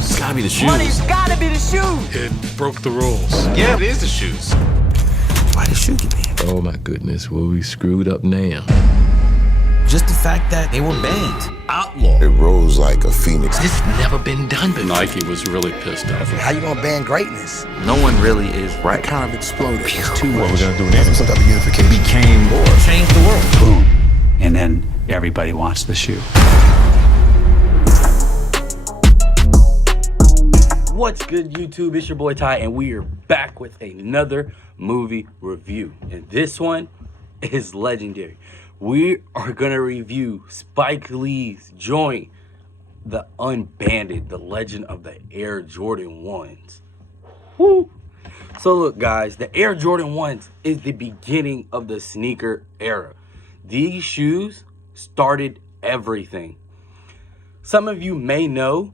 It's gotta be the shoes. Money's gotta be the shoes. It broke the rules. Yeah, it is the shoes. Why the shoe get banned? Oh my goodness, well we screwed up now. Just the fact that they were banned. Outlawed. It rose like a phoenix. It's never been done before. Nike was really pissed off. How you gonna ban greatness? No one really is right. It kind of exploded. It's too What much. we're gonna do next? Some type of unification. Became Changed the world. boom, and then everybody wants the shoe. What's good, YouTube? It's your boy Ty, and we are back with another movie review. And this one is legendary. We are gonna review Spike Lee's joint, The Unbanded, the legend of the Air Jordan 1s. Woo! So look, guys, the Air Jordan 1s is the beginning of the sneaker era. These shoes started everything. Some of you may know,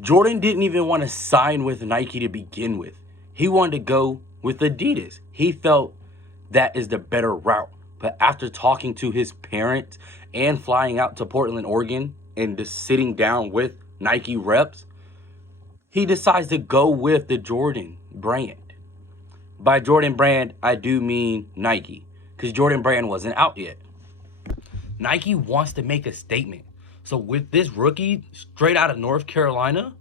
Jordan didn't even want to sign with Nike to begin with. He wanted to go with Adidas. He felt that is the better route. But after talking to his parents and flying out to Portland, Oregon, and just sitting down with Nike reps, he decides to go with the Jordan brand. By Jordan brand, I do mean Nike, because Jordan brand wasn't out yet. Nike wants to make a statement. So with this rookie straight out of North Carolina,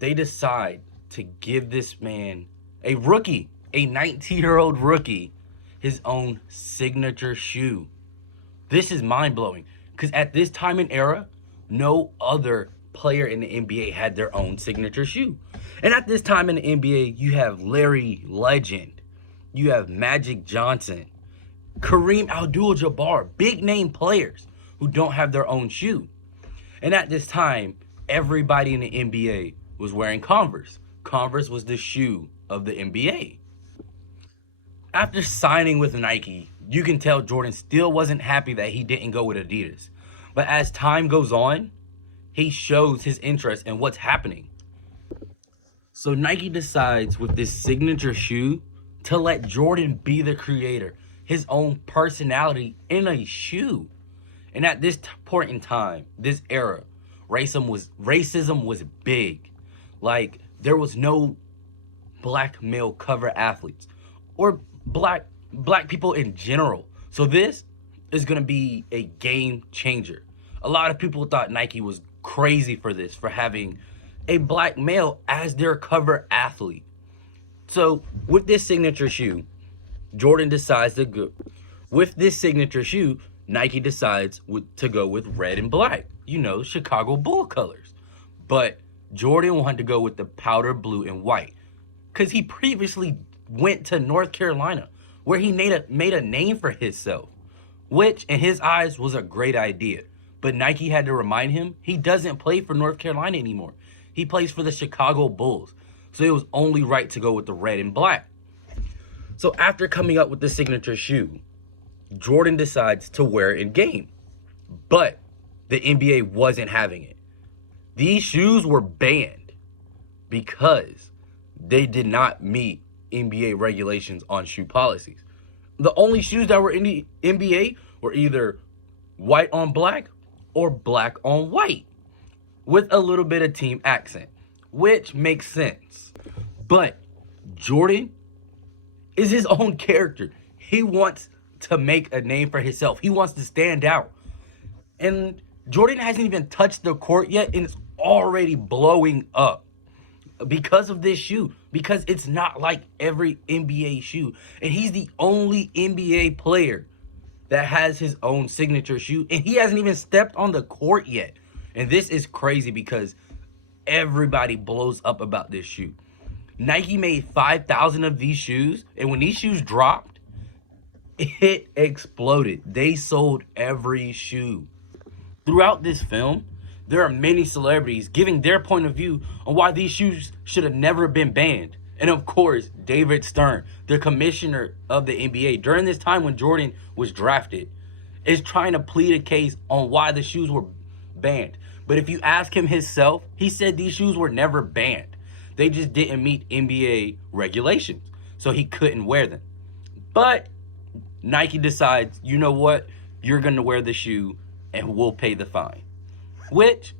they decide to give this man, a rookie, a 19-year-old rookie, his own signature shoe. This is mind-blowing, because at this time and era, no other player in the NBA had their own signature shoe. And at this time in the NBA, you have Larry Legend, you have Magic Johnson, Kareem Abdul-Jabbar, big-name players who don't have their own shoe. And at this time, everybody in the NBA was wearing Converse. Converse was the shoe of the NBA. After signing with Nike, you can tell Jordan still wasn't happy that he didn't go with Adidas. But as time goes on, he shows his interest in what's happening. So Nike decides with this signature shoe to let Jordan be the creator, his own personality in a shoe. And at this point in time, this era, racism was big. Like, there was no black male cover athletes or black people in general. So this is gonna be a game changer. A lot of people thought Nike was crazy for this, for having a black male as their cover athlete. So with this signature shoe, Jordan decides to go with this signature shoe. Nike decides to go with red and black, you know, Chicago Bull colors. But Jordan wanted to go with the powder blue and white because he previously went to North Carolina where he made a name for himself, which in his eyes was a great idea. But Nike had to remind him he doesn't play for North Carolina anymore. He plays for the Chicago Bulls. So it was only right to go with the red and black. So after coming up with the signature shoe, Jordan decides to wear it in game, but the NBA wasn't having it. These shoes were banned because they did not meet NBA regulations on shoe policies. The only shoes that were in the NBA were either white on black or black on white with a little bit of team accent, which makes sense. But Jordan is his own character. He wants to make a name for himself. He wants to stand out. And Jordan hasn't even touched the court yet, and it's already blowing up because of this shoe, because it's not like every NBA shoe. And he's the only NBA player that has his own signature shoe, and he hasn't even stepped on the court yet. And this is crazy because everybody blows up about this shoe. Nike made 5,000 of these shoes, and when these shoes dropped, it exploded. They sold every shoe. Throughout this film, there are many celebrities giving their point of view on why these shoes should have never been banned. And of course, David Stern, the commissioner of the NBA, during this time when Jordan was drafted, is trying to plead a case on why the shoes were banned. But if you ask him himself, he said these shoes were never banned. They just didn't meet NBA regulations, so he couldn't wear them. But Nike decides, you know what? You're going to wear the shoe and we'll pay the fine. Which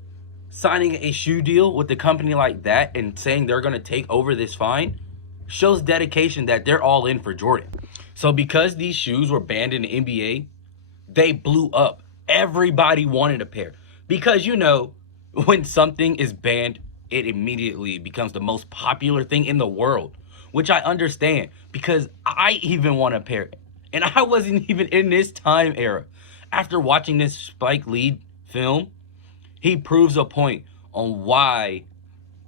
signing a shoe deal with a company like that and saying they're going to take over this fine shows dedication that they're all in for Jordan. So because these shoes were banned in the NBA, they blew up. Everybody wanted a pair. Because, you know, when something is banned, it immediately becomes the most popular thing in the world, which I understand because I even want a pair. And I wasn't even in this time era. After watching this Spike Lee film, he proves a point on why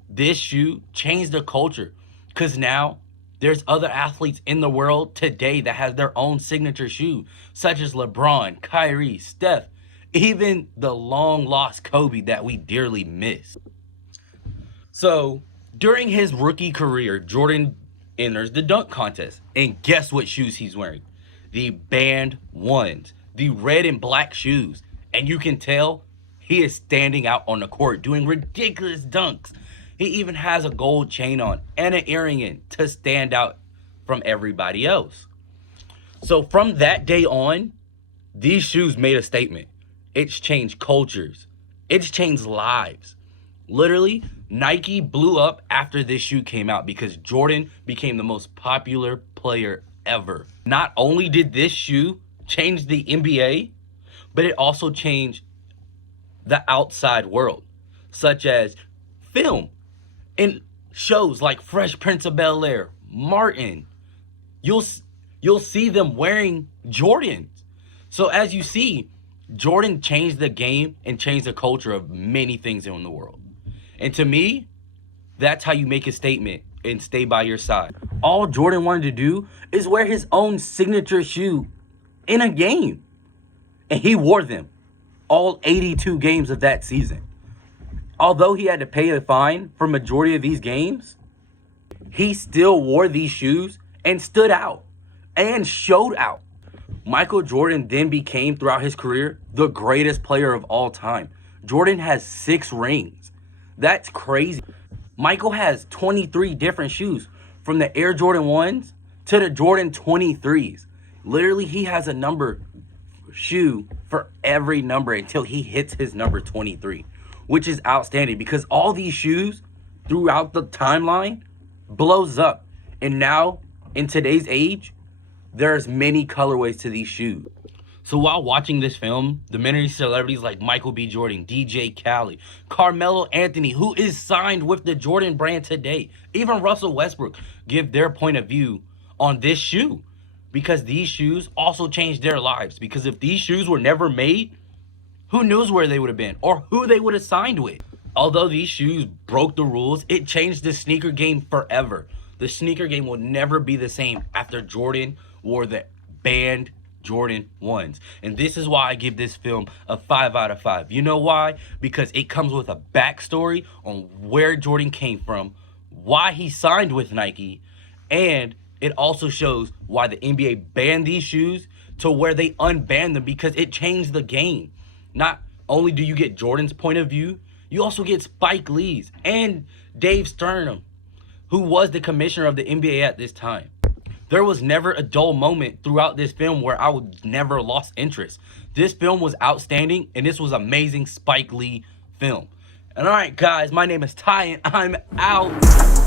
this shoe changed the culture. Because now there's other athletes in the world today that has their own signature shoe, such as LeBron, Kyrie, Steph, even the long lost Kobe that we dearly miss. So during his rookie career, Jordan enters the dunk contest. And guess what shoes he's wearing? The banned ones, the red and black shoes. And you can tell he is standing out on the court doing ridiculous dunks. He even has a gold chain on and an earring in to stand out from everybody else. So from that day on, these shoes made a statement. It's changed cultures. It's changed lives. Literally, Nike blew up after this shoe came out because Jordan became the most popular player ever. Not only did this shoe change the NBA, but it also changed the outside world, such as film and shows like Fresh Prince of Bel-Air, Martin. You'll see them wearing Jordans. So as you see, Jordan changed the game and changed the culture of many things in the world. And to me, that's how you make a statement and stay by your side. All Jordan wanted to do is wear his own signature shoe in a game. And he wore them all 82 games of that season. Although he had to pay a fine for majority of these games, he still wore these shoes and stood out and showed out. Michael Jordan then became, throughout his career, the greatest player of all time. Jordan has 6 rings. That's crazy. Michael has 23 different shoes, from the Air Jordan 1s to the Jordan 23s. Literally, he has a number shoe for every number until he hits his number 23, which is outstanding because all these shoes throughout the timeline blows up. And now, in today's age, there's many colorways to these shoes. So while watching this film, the many celebrities like Michael B. Jordan, DJ Khaled, Carmelo Anthony, who is signed with the Jordan brand today, even Russell Westbrook, give their point of view on this shoe. Because these shoes also changed their lives. Because if these shoes were never made, who knows where they would have been or who they would have signed with. Although these shoes broke the rules, it changed the sneaker game forever. The sneaker game will never be the same after Jordan wore the banned Jordan 1s. And this is why I give this film a 5 out of 5. You know why? Because it comes with a backstory on where Jordan came from, why he signed with Nike, and it also shows why the NBA banned these shoes to where they unbanned them because it changed the game. Not only do you get Jordan's point of view, you also get Spike Lee's and Dave Sternum, who was the commissioner of the NBA at this time. There was never a dull moment throughout this film where I would never lost interest. This film was outstanding, and this was amazing Spike Lee film. And all right, guys, my name is Ty, and I'm out.